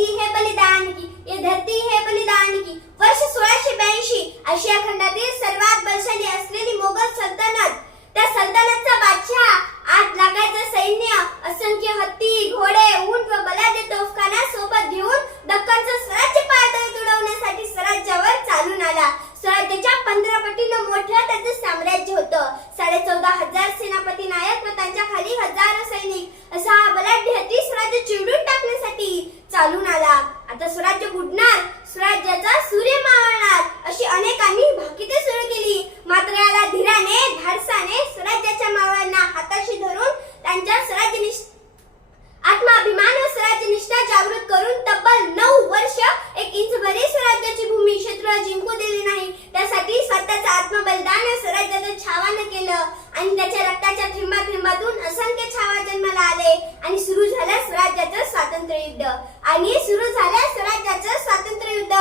धरती है बलिदान की ये धरती है बलिदान की। वर्ष सोळाशे ब्याऐंशी आशिया खंडातील सर्वात बलशाली असलेली मोगल सल्तनत त्या सल्तनतचा बादशाह आठ लाखाचं सैन्य असंख्य हत्ती घोडे ऊंट व बलाढ्य तोफखाना सोबत घेऊन दक्कनचं स्वराज्य पायदळ तुडवण्यासाठी स्वराज्यावर चालून आला स्वराज्याच्या पंधरा पटीनं मोठं त्याचं साम्राज्य होतं साडे चौदा हजार सेनापती नायक व त्यांच्या खाली हजारो सैनिक असा हा बलाढ्य हत्ती स्वराज्य चिरडून टाकण्यासाठी चालून आला आता स्वराज्य बुडणार स्वराज्याचा सूर्य मावळणार अशी अनेकांनी भाकिते सुरू केली. मात्र याला धीराने धाडसाने स्वराज्याच्या मावळांना हाताशी धरून त्यांच्या स्वराज्य आत्माभिमान व स्वराज्य निष्ठा जागृत करून तब्बल नऊ वर्ष एक इंच भरी स्वराज्याची भूमी शत्रूला जिंकू दिली नाही. त्यासाठी स्वतःचं आत्मबलिदान या स्वराज्याचं छावानं केलं. आणि त्याच्या रक्ताच्या थेंबा थेंबातून असंख्य छावा जन्माला आले आणि सुरू झालं स्वराज्याचं स्वातंत्र्य युद्ध आणि सुरू झालं स्वराज्याचं स्वातंत्र्य युद्ध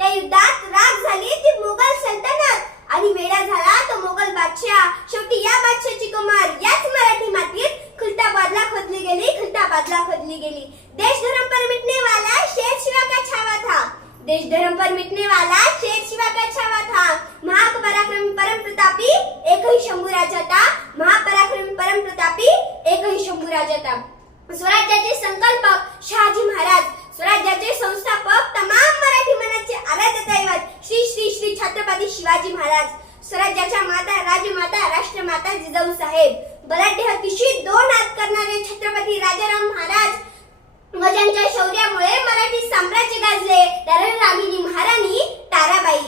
या युद्धात राग झाली ती मोगल सल्तनत आणि वेळा झाला तो मोगल बादशाह शेवटी या बादशाहची कमार याच मराठी मातीत खुलताबादला खोदली गेली खुलताबादला खोदली गेली देश धर्म पर मिटने वाला शेर शिवा का छावा था? देश धर्म पर मिटने वाला शेर शिवा का छावा था महापराक्रमी परम प्रतापी एक ही शंभू राजा था महापराक्रमी परम प्रतापी एक ही शंभू राजा था स्वराज्याचे संकल्पक शहाजी महाराज स्वराज्याचे संस्थापक तमाम मराठी मनाचे आराध्य दैवत श्री श्री श्री छत्रपती शिवाजी महाराज स्वराज्याच्या माता राजमाता राष्ट्रमाता जिजाऊ साहेब बलाढ्य हत्तीशी दोन हात करणारे छत्रपती राजाराम महाराज व ज्यांच्या शौर्यामुळे मराठी साम्राज्य गाजले त्या रागिनी महाराणी ताराबाई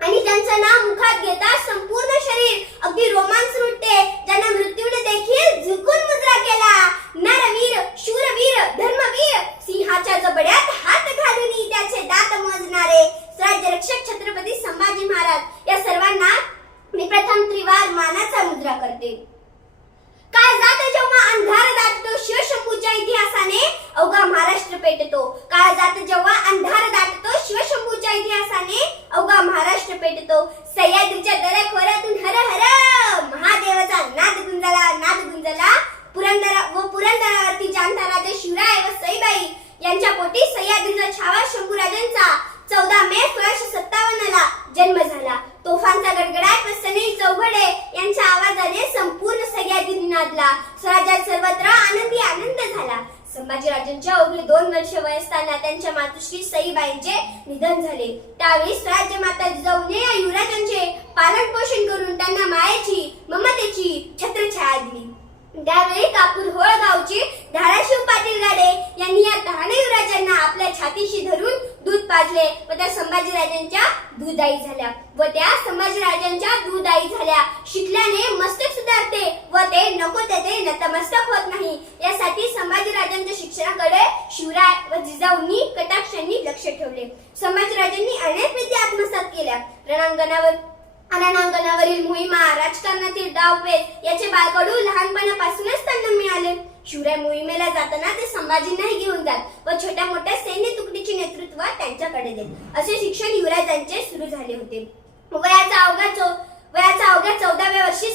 आणि त्यांचं नाव मुखात घेता संपूर्ण शरीर अगदी रोमांच उठते ज्यांना मृत्यूने देखील झुकून मुजरा केला नरवीर शूरवीर धर्मवीर सिंहाच्या जबड्यात हात घालून त्याचे दात मोजणारे स्वराज्य रक्षक छत्रपती संभाजी महाराज या सर्वांना मी प्रथम त्रिवार मानाचा मुद्रा करते काय जात जेव्हा अंधार दाटतो शिवशंभूच्या इतिहासाने अवघा महाराष्ट्र पेटतो काय जात जेव्हा अंधार दाटतो शिवशंभूच्या इतिहासाने अवघा महाराष्ट्र पेटतो सह्याद्रीच्या दऱ्याखोऱ्यातून हर हर महादेवाचा नाद गुंजला नाद गुंजला पुरंदरा व पुरंदरावरती जाणता राजा शिवराय व सईबाई यांच्या पोटी सह्याद्रीचा छावा शंभूराजांचा चौदा मे सोळाशे सत्तावन्न ला जन्म झाला तोफांचा गडगडाट व सनई चौघडे यांच्या आवाजाने संपूर्ण सह्याद्री नादला स्वराज्यात सर्वत्र आनंदी आनंद झाला संभाजीराजांच्या अवघे दोन वर्ष वय असताना त्यांच्या मातुश्री सईबाईंचे निधन झाले. त्यावेळेस स्वराज्य माता जिजाऊने या युवराजांचे पालन पोषण करून त्यांना मायेची ममतेची छत्रछाया दिली. त्यावेळी कापूर होळगावचे धाराशिव पाटील गाडे यांनी या तहाने युवराजांना आपल्या छातीशी धरून दूध पाजले व त्या संभाजीराजांच्या दूधाई झाल्या व त्या संभाजीराजांच्या दूधाई झाल्या. शिकल्याने मस्तक सुधारते व ते नको तेथे नतमस्तक होत नाही यासाठी संभाजीराजांच्या शिक्षणाकडे शिवराय व जिजाऊंनी कटाक्षांनी लक्ष ठेवले संभाजीराजांनी अनेक विद्या आत्मसात केल्या रणांगणावर राजकारणातील डावपेच याचे बाळकडू लहानपणापासूनच त्यांना मिळाले. शिवराय मोहिमेला जाताना ते संभाजींनाही घेऊन जात व छोट्या मोठ्या सैन्य तुकडीचे नेतृत्व त्यांच्याकडे देत. असे शिक्षण युवराजांचे सुरू झाले होते. वयाचा अवघा चौ वयाच्या अवघ्या चौदाव्या वर्षी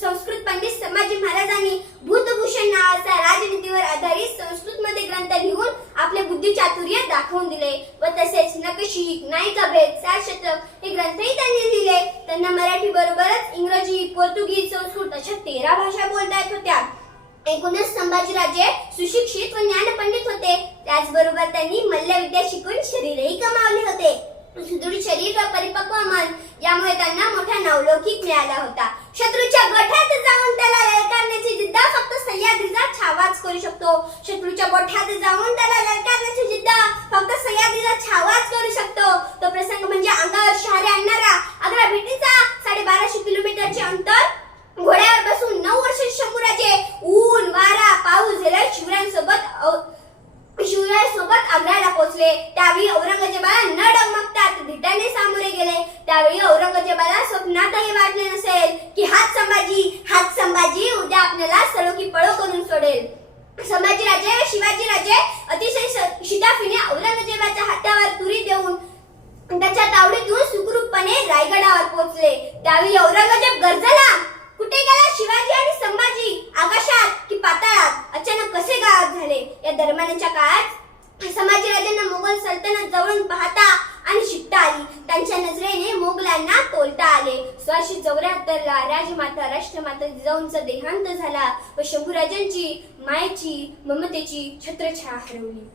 संस्कृत पंडित संभाजी महाराजांनी भूतभूषण नावाचा राजनीतीवर आधारित संस्कृत मध्ये ग्रंथ लिहून आपले बुद्धिचातुर्य दाखवून दिले व तसेच नकशी नायिका भेद चार शतक हे ग्रंथही त्यांनी लिहिले. त्यांना मराठी बरोबरच इंग्रजी पोर्तुगीज संस्कृत अशा तेरा भाषा बोलता येत होत्या. एकूणच संभाजीराजे सुशिक्षित व ज्ञानपंडित होते. त्याचबरोबर त्यांनी मल्लविद्या शिकून शरीरही कमावले होते. सुदृढ शरीर व परिपक्व त्यामुळे त्यांना मोठा नावलौकिक मिळाला होता शत्रूच्या गठात जाऊन त्याला ललकारण्याची जिद्द फक्त सह्याद्रीचा छावाच करू शकतो. शत्रूच्या गोठ्यात जाऊन त्याला ललकारण्याची जिद्द फक्त सह्याद्रीचा छावाच करू शकतो. तो प्रसंग म्हणजे अंगावर शहारे आणणारा आग्रा भेटीचा साडेबाराशे किलोमीटरचे अंतर. घोड्यावर बसून नऊ वर्ष शंभूराजे ऊन वारा पाऊस झाला शिवरायांसोबत आग्र्याला पोहोचले त्यावेळी औरंगजेबाला न डगमगतात धिटाने सामोरे गेले. त्यावेळी औरंगजेबाला स्वप्नातही वाटले नसेल की हात संभाजी हात संभाजी उद्या आपल्याला सळो की पळो करून सोडेल. संभाजी राजे व शिवाजी राजे अतिशय शिताफीने औरंगजेबाच्या हातावर तुरी देऊन त्याच्या तावडीतून सुखरूपपणे रायगडावर पोहोचले. त्यावेळी औरंगजेब गरजला कुठे गेला शिवाजी आणि संभाजी? आकाशात की पाताळात? अचानक कसे गायब झाले? या दरम्यानच्या काळात संभाजी राजांना जवळून पाहता आणि शिकता आली. त्यांच्या नजरेने मोगलांना तोलता आले. सोळाशे चौऱ्याहत्तर ला राजमाता राष्ट्रमाता जिजाऊंचा देहांत झाला व शंभूराजांची मायेची ममतेची छत्रछा हरवली.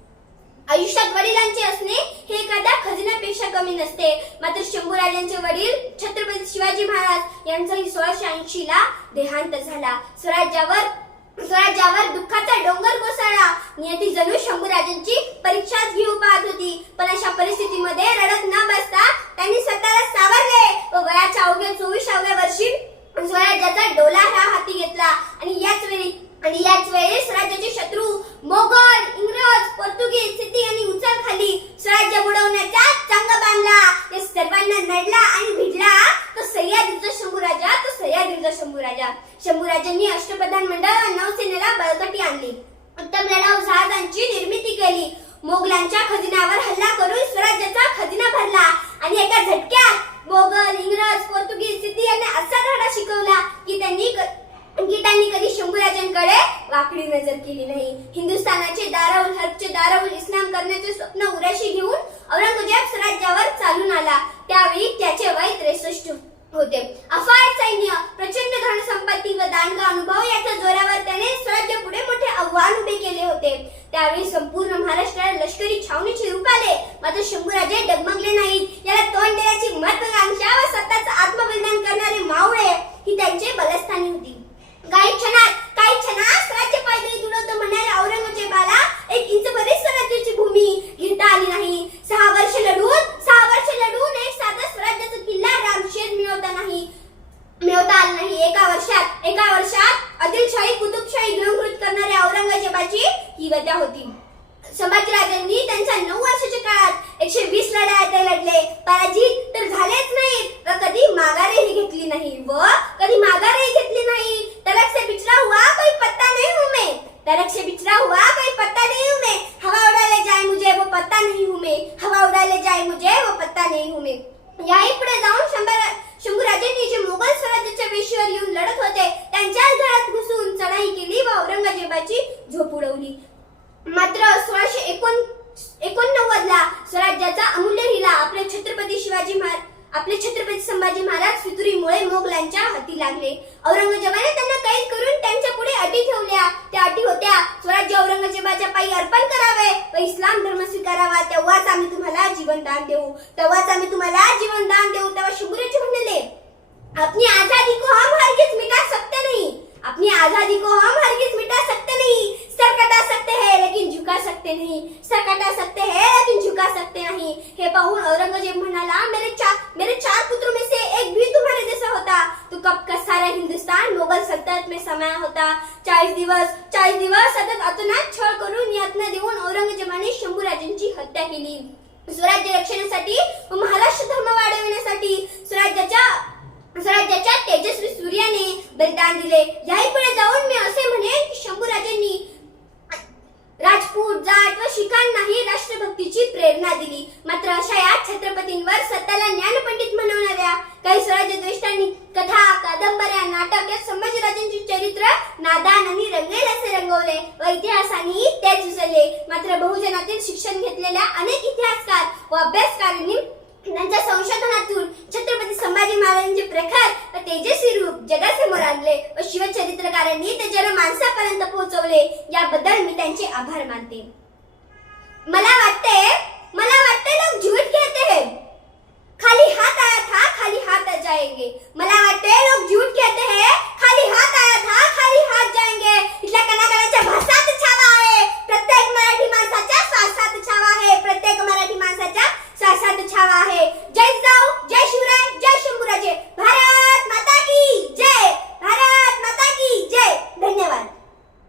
आयुष्यात वडिलांचे असणे हे एखाद्या खजिन्यापेक्षा कमी नसते. मात्र शंभूराजांचे वडील छत्रपती शिवाजी महाराज यांचाही सोळाशे ऐंशी ला देहांत झाला. स्वराज्यावर ज्यावर दुःखाचा डोंगर कोसळला नियती जणू शंभूराजांची परीक्षाच घेऊ पाहत होती. पण अशा परिस्थितीमध्ये रडत न बसता त्यांनी स्वतःला सावरले व वयाच्या अवघ्या चोवीसाव्या वर्षी स्वराज्याचा डोला हा हाती घेतला आणि याच वेळी आणि याच वेळी स्वराज्याचे शत्रू मोगल इंग्रज पोर्तुगीज सिद्धी आणि उचल खाली स्वराज्य बुडवण्याचा चंग बांधला या सर्वांना नडला आणि भिडला तो सह्याद्रीचा शंभूराजा तो जिंकला शंभूराजा. शंभूराजांनी अष्टप्रधान मंडळ नौसेनेला बळकटी आणली. उत्तम लढाऊ जहाजांची निर्मिती केली. मोगलांच्या खजिन्यावर हल्ला करून स्वराज्याचा खजिना भरला आणि एका झटक्यात मोगल इंग्रज पोर्तुगीज सिद्धी यांना असा धडा शिकवला की त्यांनी की त्यांनी कधी शंभूराजांकडे वाकडी नजर केली नाही. हिंदुस्थानाचे दाराउल हर्बचे दाराउल इस्लाम करण्याचे स्वप्न उराशी घेऊन औरंगजेब स्वराज्यावर चालून आला. त्यावेळी त्याचे वय त्रेसष्ट होते. होते. अफाट सैन्य प्रचंड धन संपत्ती व दांडगा अनुभव याच्या जोरावर त्याने स्वराज्य पुढे मोठे आव्हान उभे केले होते. त्यावेळी संपूर्ण महाराष्ट्रात लष्करी छावणीचे रूप आले. मात्र शंभूराजे डगमगले नाहीत. याला तोंड देण्याची महत्वाकांक्षा व स्वतःचं आत्मबलिदान करणारे मावळे ही त्यांचे बलस्थानी होती. काही क्षणात काही क्षणात स्वराज्य पायदळी तुडवतो म्हणायला औरंगजेबाला एक इंच भरीत स्वराज्याची भूमी. जीवनदान देऊ. तेव्हाच आम्ही तुम्हाला जीवनदान देऊ. तेव्हा शंभूराजी म्हणाले अपनी आज़ादी को हम हरगिज मिटा सकते नहीं. अपनी आज़ादी को हम हरगिज मिटा सकते नहीं. सर कटा सकते हैं, लेकिन झुका सकते नहीं. सर कटा सकते हैं, लेकिन झुका सकते नहीं. हे पाहून औरंगज़ेब म्हणाला, मेरे चार मेरे चार पुत्रों में से एक भी तुम्हारे जैसा होता। तो कब का सारा हिंदुस्तान, मुगल सल्तनत में समाया होता? चाळीस दिवस चाळीस दिवस सतत अतोनात छळ करून यातना देऊन औरंगजेबाने शंभूराजांची हत्या केली. स्वराज्य रक्षणासाठी व महाराष्ट्र धर्म वाढविण्यासाठी स्वराज्याच्या स्वराज्याच्या तेजस्वी सूर्याने बलिदान दिले. याही पुढे जाऊन मी असे म्हणेन की शंभूराजांनी राजपूत जाट व शिखांनाही राष्ट्रभक्तीची प्रेरणा दिली. मात्र अशा या छत्रपतींवर स्वतःला ज्ञानपंडित म्हणवणाऱ्या काही स्वराज्यद्वेष्टांनी कथा कादंबऱ्या नाटक या संभाजीराजांचे चरित्र नादान आणि रंगेल असे रंगवले व इतिहासाने तेच उचलले मात्र बहुजनातील शिक्षण घेतलेल्या अनेक इतिहासकार व अभ्यासकारांनी त्यांच्या संशोधनातून छत्रपती संभाजी महाराजांचे प्रखर व तेजस्वी रूप जगासमोर आणले व शिवचरित्रकारांनी ते जन माणसापर्यंत पोहोचवले. याबद्दल मी त्यांचे आभार मानते. मला वाटते